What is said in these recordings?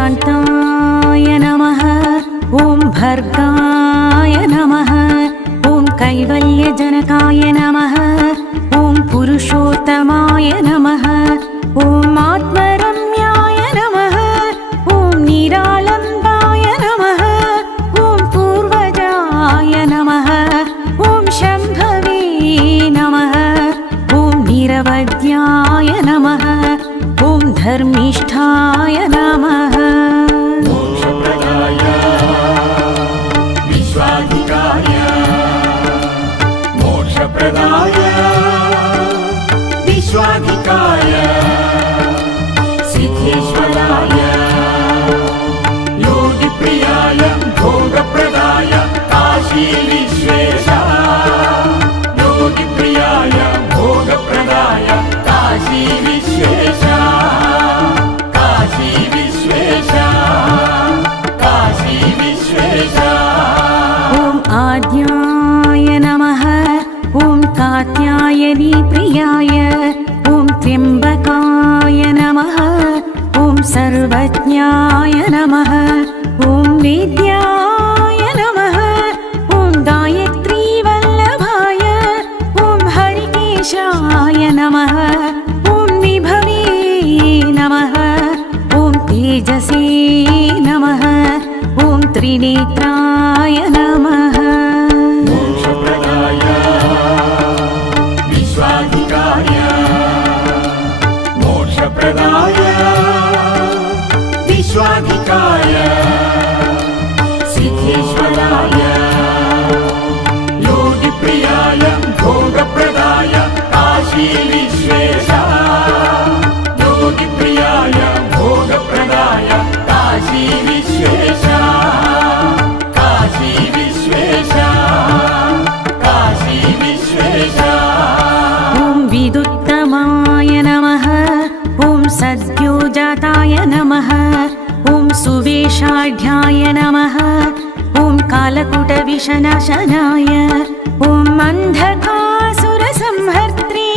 शान्ताय नमः ॐ भर्गाय नमः ॐ कैवल्यजनकाय नमः ॐ पुरुषोत्तमाय नमः ॐ आत्मरम्याय नमः ॐ निरालम्बाय नमः ॐ पूर्वजाय नमः ॐ शम्भवे नमः ॐ निरवध्याय नमः ॐ धर्मिष्ठाय नमः मोक्षप्रदाय विश्वाधिकाय मोक्षप्रदाय विश्वाधिकाय सिद्धेश्वराय योगिप्रियाय भोगप्रदाय काशी विश्वेशा योगिप्रियाय भोगप्रदाय काशी विश्वेशा काशी विश्वेशा काशी विश्वेशा ॐ आद्याय नमः ॐ कात्यायनी प्रियाय ॐ त्र्यम्बकाय नमः ॐ सर्वज्ञाय नमः ॐ वेद्याय नमः ॐ गायत्री वल्लभाय ॐ हरिकेशाय नमः ॐ विभवे नमः ॐ तेजसे नमः ॐ त्रिनेत्राय नमः मोक्षप्रदाय विश्वाधिकाय मोक्षप्रदाय विश्वाधिकाय सिद्धेश्वराय योगिप्रियाय भोगप्रदाय काशी विश्वेशा योगिप्रियाय भोगप्रदाय काशी विश्वेशा काशी विश्वेशा काशी विश्वेशा ॐ विदुत्तमाय नमः ॐ सद्योजाताय नमः ॐ सुवेशाढ्याय नमः ॐ कालकूटविषनाशनाय ॐ अन्धकासुरसंहर्त्रे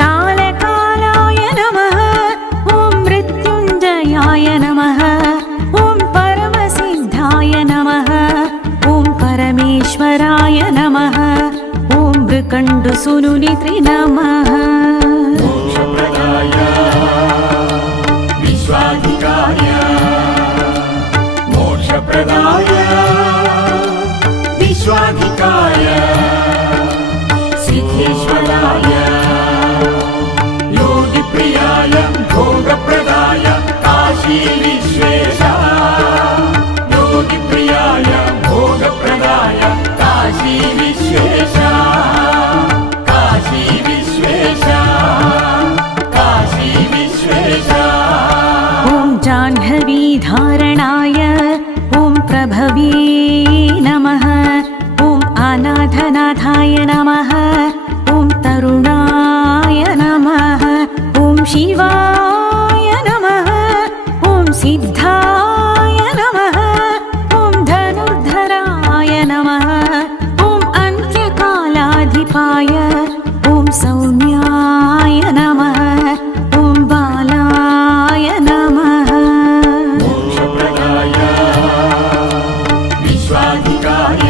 कालकालाय नमः ॐ मृत्युञ्जयाय नमः ॐ परमसिद्धाय नमः ॐ परमेश्वराय नमः ॐ मृकण्डुसुनुनित्रे नमः मोक्षप्रदाय विश्वाधिकाय मोक्षप्रदाय विश्वाधिकाय सिद्धेश्वराय योगिप्रियाय भोगप्रदाय काशी विश्वेशा योगिप्रियाय भोगप्रदाय काशी विश्वेशा काशी विश्वेशा काशी विश्वेशा ॐ जाह्नवीधारणाय ॐ प्रभवे नमः ॐ अनाथनाथाय नमः ॐ तरुणाय नमः ॐ शिवाय नमः ॐ सिद्धाय नमः ॐ धनुर्धराय नमः ॐ अन्त्यकालाधिपाय ॐ सौम्याय नमः ॐ बालाय नमः मोक्षप्रदाय विश्वाधिकाय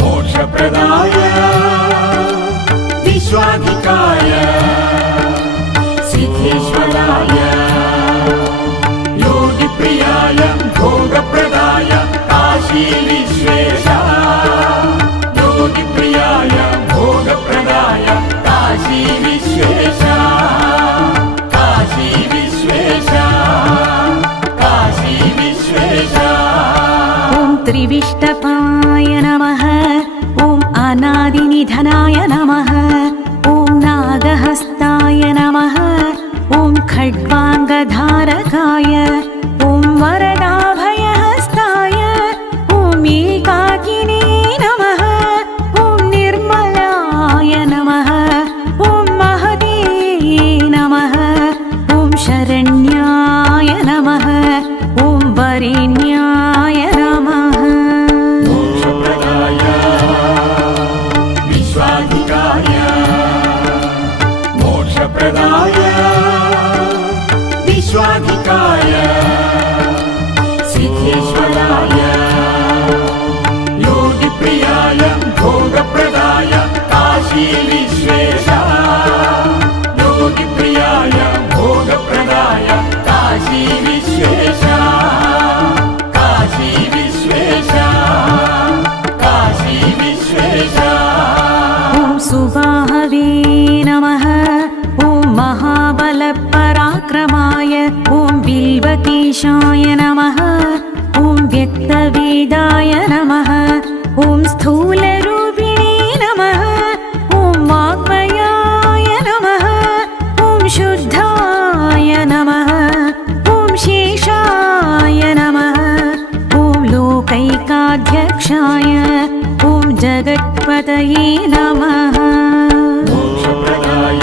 मोक्षप्रदाय विश्वाधिकाय सिद्धेश्वराय योगिप्रियाय भोगप्रदाय काशी विश्वेशा योगिप्रियाय भोगप्रदाय काशी विश्वेशा काशी विश्वेशा काशी विश्वेशा ॐ त्रिविष्टपाय नमः ॐ अनादिनिधनाय नमः ॐ नागहस्ताय नमः ॐ खड्वाङ्गधारकाय ॐ वरदाभयहस्ताय ॐ काशी विश्वेशा योगिप्रियाय भोगप्रदाय काशी विश्वेशा काशी विश्वेशा काशी विश्वेशा ॐ सुबाहवे नमः ॐ महाबलपराक्रमाय ॐ बिल्वकेशाय नमः ॐ व्यक्तवेदाय नमः ॐ स्थूलरूपिणे नमः ॐ वाग्मयाय नमः ॐ शुद्धाय नमः ॐ शेषाय नमः ॐ लोकैकाध्यक्षाय ॐ जगत्पतये नमः मोक्षप्रदाय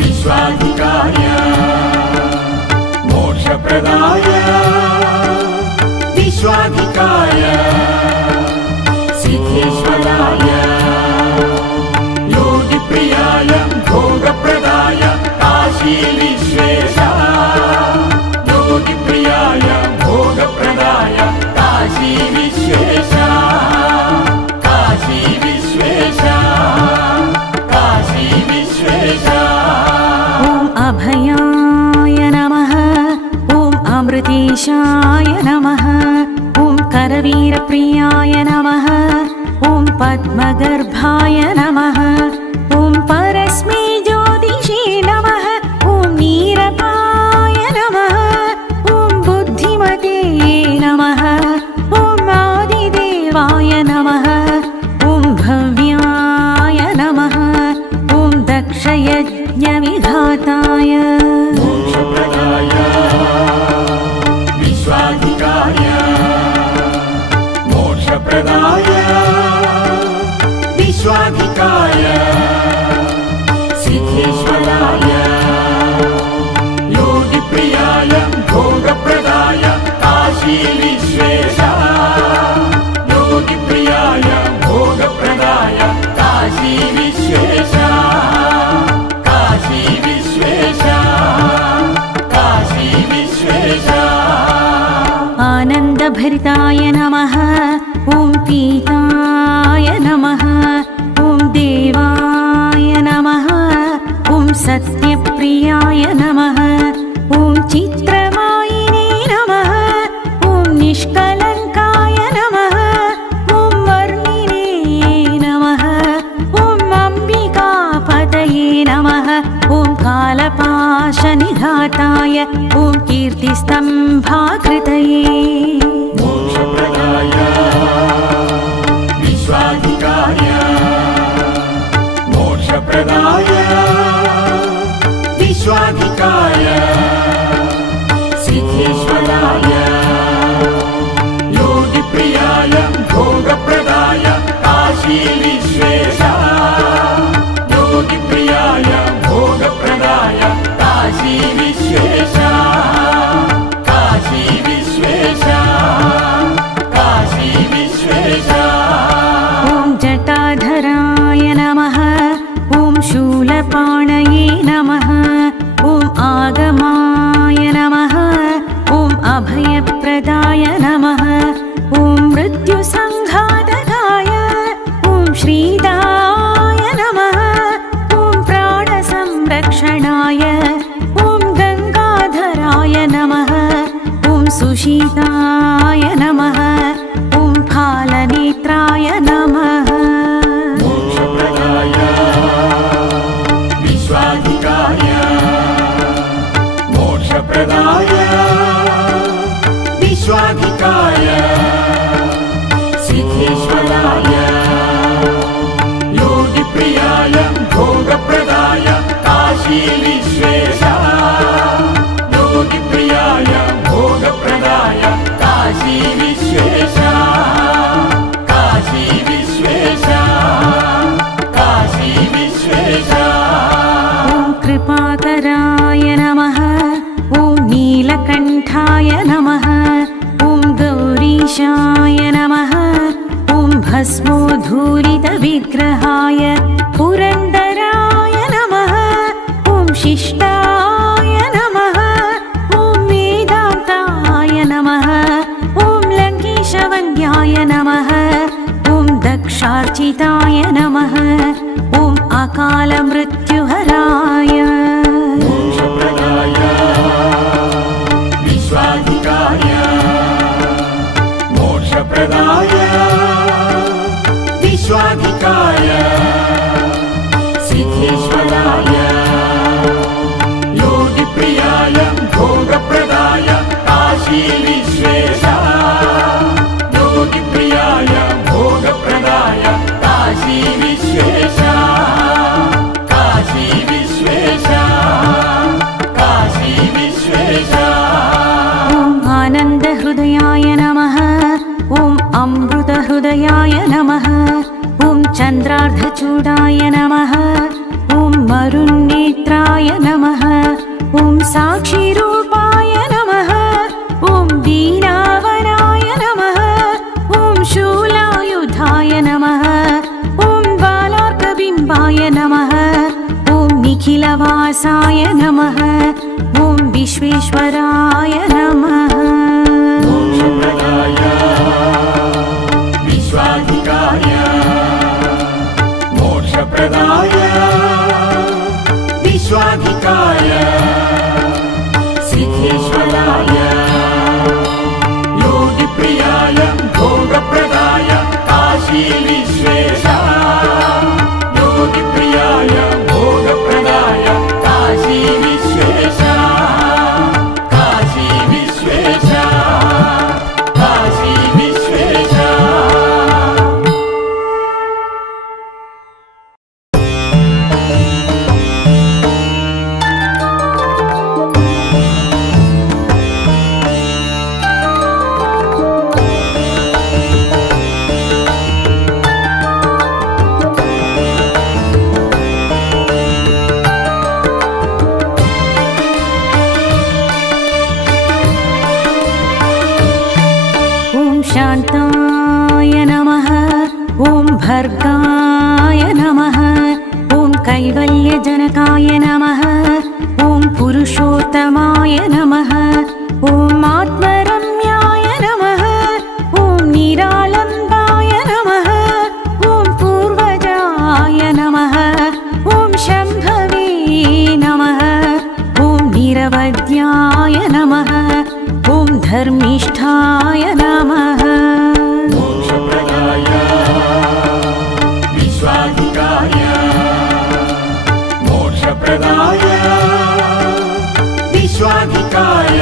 विश्वाधिकाय मोक्षप्रदाय विश्वाधिकाय सिद्धेश्वराय योगिप्रियाय भोगप्रदाय काशी विश्वेशा योगिप्रियाय भोगप्रदाय काशी विश्वेशा काशी विश्वेशा काशी विश्वेशा ॐ अभयाय नमः ॐ अमृतेशाय नमः ॐ करवीरप्रियाय नमः ॐ पद्मगर्भाय नमः ॐ परस्मै ज्योतिषे नमः ॐ नीरपाय नमः ॐ बुद्धिमते नमः ॐ आदिदेवाय नमः ॐ भव्याय नमः ॐ दक्षयज्ञविघाताय मोक्षप्रदाय विश्वाधिकाय मोक्षप्रदाय विश्वाधिकाय सिद्धेश्वराय योगिप्रियाय भोगप्रदाय काशी विश्वेशा योगिप्रियाय भोगप्रदाय काशी विश्वेशा काशी विश्वेशा काशी विश्वेशा आनन्दभरिताय नमः ॐ पीताय नमः ॐ देवाय नमः ॐ सत्यप्रियाय नमः ॐ चित्रमायिने नमः ॐ निष्कलङ्काय नमः ॐ वर्णिने नमः ॐ अम्बिकापतये नमः ॐ कालपाशनिघाताय ॐ कीर्तिस्तम्भाकृतये मोक्षप्रदाय विश्वाधिकाय मोक्षप्रदाय विश्वाधिकाय सिद्धेश्वराय योगिप्रियाय भोगप्रदाय काशी विश्वेशा योगिप्रियाय भोगप्रदाय काशी विश्वेशा काशी विश्वेशा काशी विश्वेशा ॐ जटाधराय नमः ॐ शूलपाणये नमः ॐ आगमाय नमः ॐ अभयप्रदाय नमः ॐ मृत्युसङ्घातकाय ॐ श्रीदाय नमः ॐ प्राणसंरक्षणाय ॐ गङ्गाधराय नमः ॐ सुशीताय नमः ॐ फालनेत्राय नमः मोक्षप्रदाय विश्वाधिकाय मोक्षप्रदाय विश्वाधिकाय सिद्धेश्वराय योगिप्रियाय भोगप्रदाय काशी विश्वेशा योगिप्रियाय भोगप्रदाय काशी विश्वेशा काशी विश्वेशा काशी विश्वेशा ॐ कृपाकराय नमः ॐ नीलकण्ठाय नमः ॐ गौरीशाय नमः ॐ भस्मोद्धूलितविग्रहाय पुरन्दराय नमः ॐ शिष्टाय नमः ॐ वेदान्ताय नमः ॐ लङ्केशवन्याय नमः ॐ दक्षार्चिताय नमः अकालमृत्युहराय मोक्षप्रदाय विश्वाधिकाय मोक्षप्रदाय विश्वाधिकाय सिद्धेश्वराय योगिप्रियाय भोगप्रदाय काशी विश्वेशा योगिप्रियाय भोगप्रदाय काशी विश्वेशा काशी विश्वेशा काशी विश्वेशा ॐ आनन्दहृदयाय नमः ॐ अमृतहृदयाय नमः ॐ चन्द्रार्धचूडाय नमः ॐ मरुन्नेत्राय नमः ॐ साक्षिरूपाय नमः ॐ दीनावनाय नमः ॐ शूलायुधाय नमः ॐ बालार्कबिम्बाय नमः ॐ निखिलवासाय नमः ॐ विश्वेश्वराय नमः मोक्षप्रदाय विश्वाधिकाय मोक्षप्रदाय विश्वाधिकाय सिद्धेश्वराय योगिप्रियाय भोगप्रदाय काशी विश्वेशा योगिप्रियाय भोगप्रदाय काशी विश्वेशा काशी विश्वेशा काशी विश्वेशा शान्ताय नमः ॐ भर्गाय नमः ॐ कैवल्यजनकाय नमः ॐ पुरुषोत्तमाय नमः ॐ आत्मरम्याय नमः ॐ निरालम्बाय नमः ॐ पूर्वजाय नमः ॐ शम्भवे नमः ॐ निरवध्याय नमः ॐ धर्मिष्ठाय नमः मोक्षप्रदाय विश्वाधिकाय मोक्षप्रदाय विश्वाधिकाय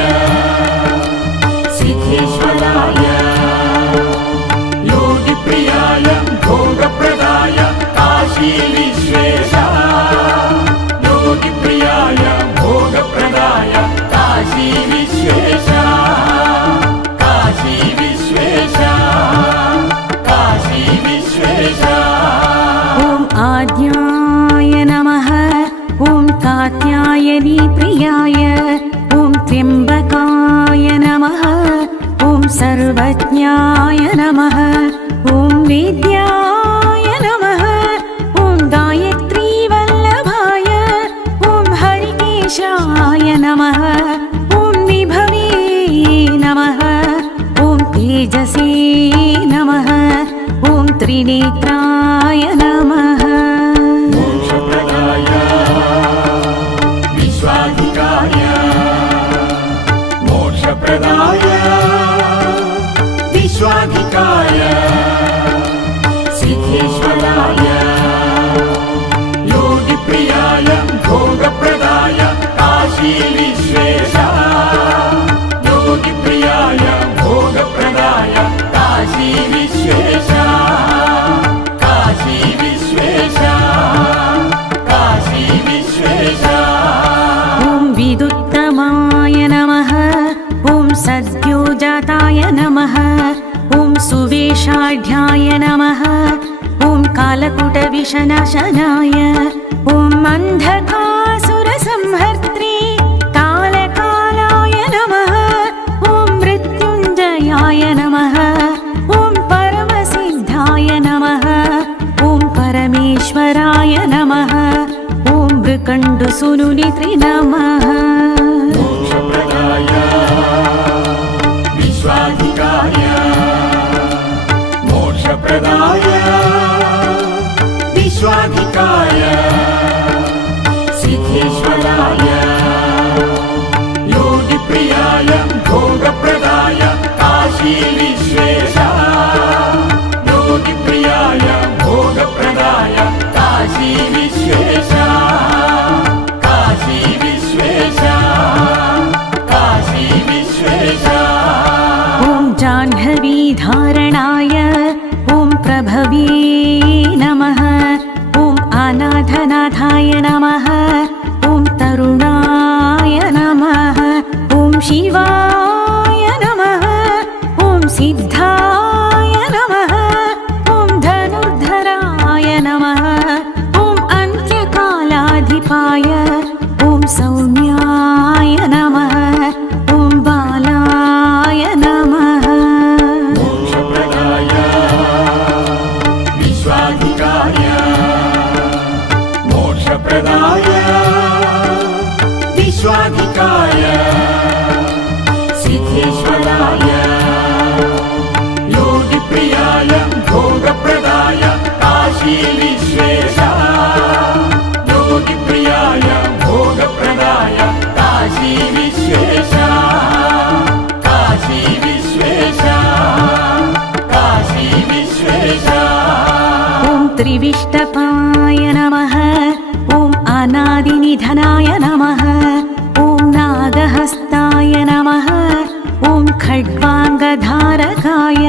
सिद्धेश्वराय योगिप्रियाय भोगप्रदाय काशी विश्वेशा योगिप्रियाय भोगप्रदाय काशी विश्वेशा काशी विश्वेशा काशी विश्वेशा ॐ आद्याय नमः ॐ कात्यायनी प्रियाय ॐ त्र्यम्बकाय नमः ॐ सर्वज्ञाय नमः ॐ वेद्याय नमः ॐ गायत्रीवल्लभाय ॐ हरिकेशाय नमः ॐ विभवे नमः ॐ तेजसे नमः ॐ त्रिनेत्राय नमः मोक्षप्रदाय विश्वाधिकाय मोक्षप्रदाय विश्वाधिकाय सिद्धेश्वराय योगिप्रियाय भोगप्रदाय काशी विश्वेशा योगिप्रियाय भोगप्रदाय काशी विश्वेशा काशी विश्वेशा काशी विश्वेशा ॐ विदुत्तमाय नमः ॐ सद्योजाताय नमः ॐ सुवेशाढ्याय नमः ॐ कालकूटविषनाशनाय ॐ अन्धकासुरसंहर्त्री कालकालाय नमः ॐ मृत्युञ्जयाय नमः ॐ परमसिद्धाय नमः ॐ परमेश्वराय नमः ॐ मृकण्डुसुनुनित्रि नमः मोक्षप्रदाय विश्वाधिकाय मोक्षप्रदाय विश्वाधिकाय शिवाय नमः ॐ सिद्धाय नमः ॐ धनुर्धराय नमः ॐ अन्त्यकालाधिपाय ॐ सौम्याय नमः ॐ बालाय नमः मोक्षप्रदाय विश्वाधिकाय मोक्षप्रदाय विश्वाधिकाय सिद्धेश्वराय योगिप्रियाय भोगप्रदाय काशी विश्वेशा योगिप्रियाय भोगप्रदाय काशी विश्वेशा काशी विश्वेशा काशी विश्वेशा ॐ त्रिविष्टपाय नमः ॐ अनादिनिधनाय नमः ॐ नागहस्ताय नमः ॐ खड्वाङ्गधारकाय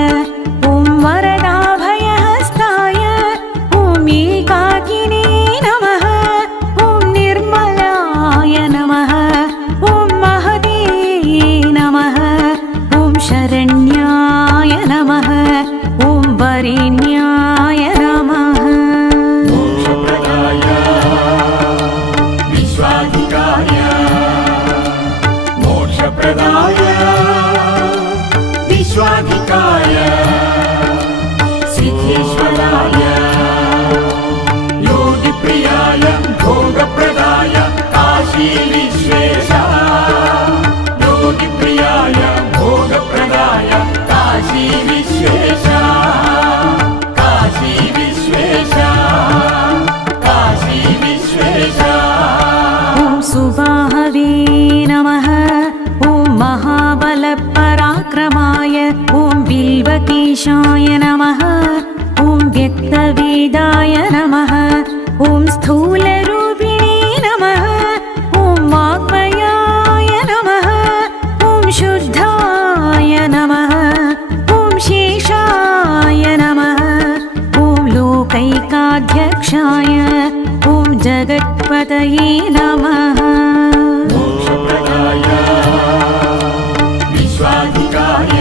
ॐ वरदाभयहस्ताय ॐ एकाकिने नमः ॐ निर्मलाय नमः ॐ महते नमः ॐ शरण्याय नमः ॐ वरेण्याय नमः मोक्षप्रदाय विश्वाधिकाय मोक्षप्रदाय विश्वाधिकाय सिद्धेश्वराय योगिप्रियाय भोगप्रदाय काशी विश्वेशा योगिप्रियाय भोगप्रदाय काशी विश्वेशा काशी विश्वेशा काशी विश्वेशा ॐ सुबाहवे नमः ॐ महाबलपराक्रमाय ॐ बिल्वकेशाय नमः ॐ व्यक्तवेदाय नमः ॐ स्थूलरूपिणे नमः ॐ वाग्मयाय नमः ॐ शुद्धाय नमः ॐ शेषाय नमः ॐ लोकैकाध्यक्षाय ॐ जगत्पतये नमः मोक्षप्रदाय विश्वाधिकाय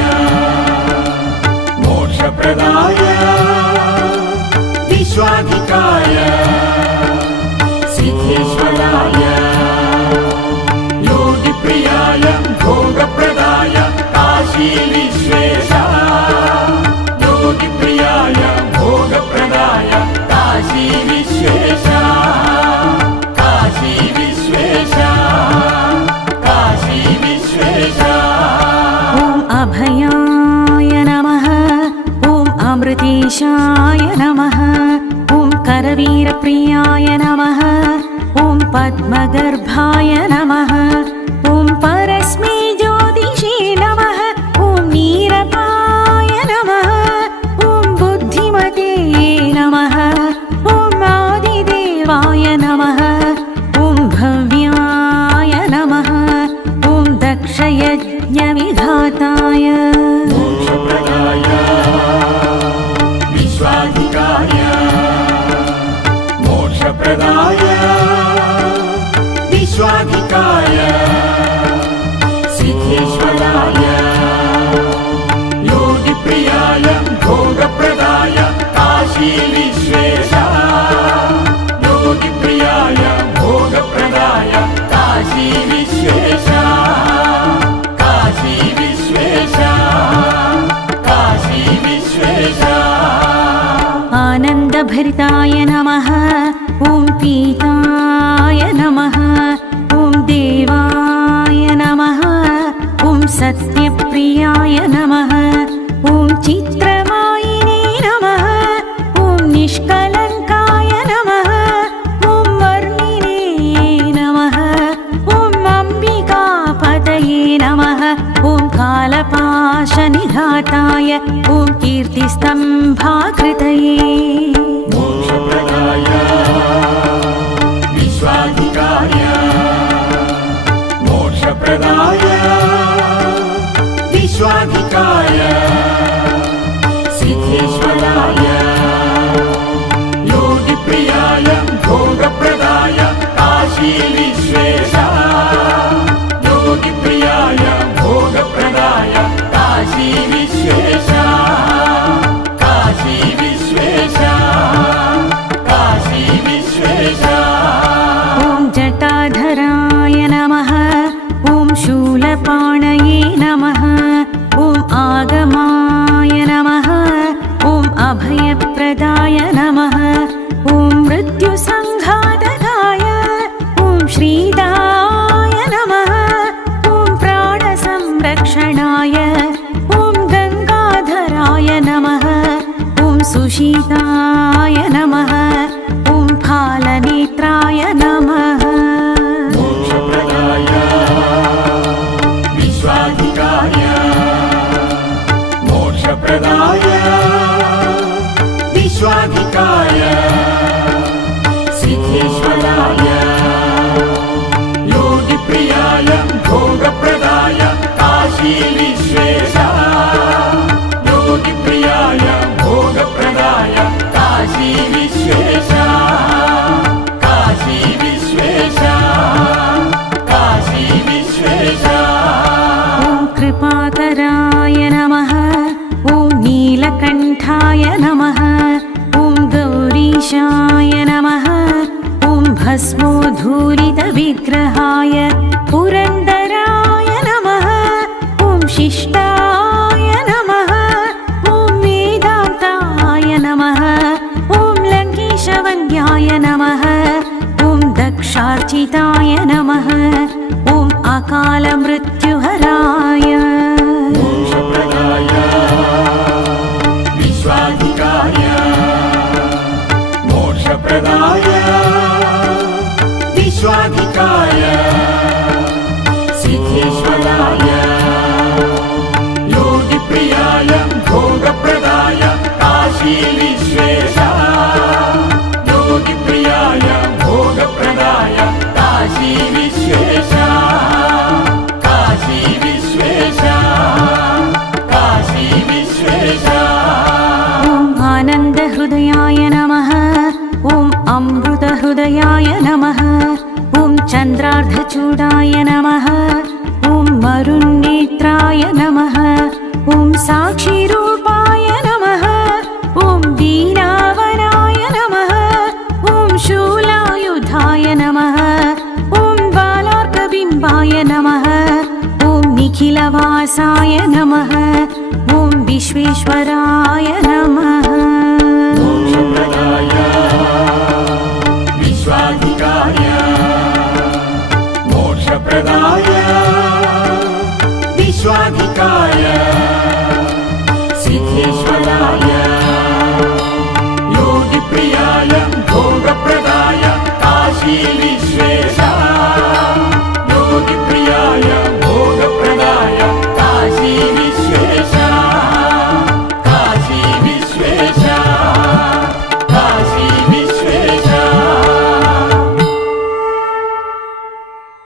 मोक्षप्रदाय विश्वाधिकाय सिद्धेश्वराय योगिप्रियाय भोगप्रदाय काशी विश्वेशा योगिप्रियाय भोगप्रदाय काशी विश्वेशा काशी विश्वेशा काशी विश्वेशा ॐ अभयाय नमः ॐ अमृतेशाय नमः ॐ करवीरप्रियाय नमः ॐ पद्मगर्भाय नमः ॐ परस्मै ज्योतिषे नमः ॐ नीरपाय नमः ॐ बुद्धिमते नमः ॐ आदिदेवाय नमः ॐ भव्याय नमः ॐ दक्षयज्ञविघाताय मोक्षप्रदाय विश्वाधिकाय मोक्षप्रदाय विश्वाधिकाय सिद्धेश्वराय योगिप्रियाय भोगप्रदाय काशी विश्वेशा योगिप्रियाय भोगप्रदाय काशी विश्वेशा काशी विश्वेशा काशी विश्वेशा आनन्दभरिताय नमः ॐ पीताय नमः ॐ देवाय नमः ॐ सत्यप्रियाय नमः ॐ चित्रमायिने नमः ॐ निष्कलङ्काय नमः ॐ वर्णिने नमः ॐ अम्बिकापतये नमः ॐ कालपाशनिघाताय ॐ कीर्तिस्तम्भाकृतये मोक्षप्रदाय विश्वाधिकाय मोक्षप्रदाय विश्वाधिकाय सिद्धेश्वराय योगिप्रियाय भोगप्रदाय काशी विश्वेशा योगिप्रियाय संरक्षणाय ॐ गंगाधराय नमः ॐ सुशीताय नमः ॐ फालनेत्राय नमः मोक्षप्रदाय विश्वाधिकाय मोक्षप्रदाय विश्वाधिकाय सिद्धेश्वराय योगिप्रियाय भोगप्रदाय काशी विश्वेशा योगिप्रियाय भोगप्रदाय काशी विश्वेशा काशी विश्वेशा काशी विश्वेशा ॐ कृपाकराय नमः ॐ नीलकण्ठाय नमः ॐ गौरीशाय नमः ॐ भस्मोद्धूलितविग्रहाय पुरन्दराय नमः ॐ शिष्टाय नमः ॐ वेदान्ताय नमः ॐ लङ्केशवन्द्याय नमः ॐ दक्षार्चिताय नमः ॐ अकालमृत्युहराय मोक्षप्रदाय विश्वाधिकाय मोक्षप्रदाय विश्वाधिकाय सिद्धेश्वराय योगिप्रियाय भोगप्रदाय काशी विश्वेशा योगिप्रियाय भोगप्रदाय काशी विश्वेशा काशी विश्वेशा काशी विश्वेशा ॐ आनन्दहृदयाय नमः ॐ अमृतहृदयाय नमः ॐ चन्द्रार्धचूडाय नमः ॐ मरुन्नेत्राय नमः ॐ साक्षिरूपाय नमः ॐ दीनावनाय नमः ॐ शूलायुधाय नमः ॐ बालार्कबिम्बाय नमः ॐ निखिलवासाय नमः ॐ विश्वेश्वराय नमः मोक्षप्रदाय विश्वाधिकाय मोक्षप्रदाय विश्वाधिकाय सिद्धेश्वराय योगिप्रियाय भोगप्रदाय काशी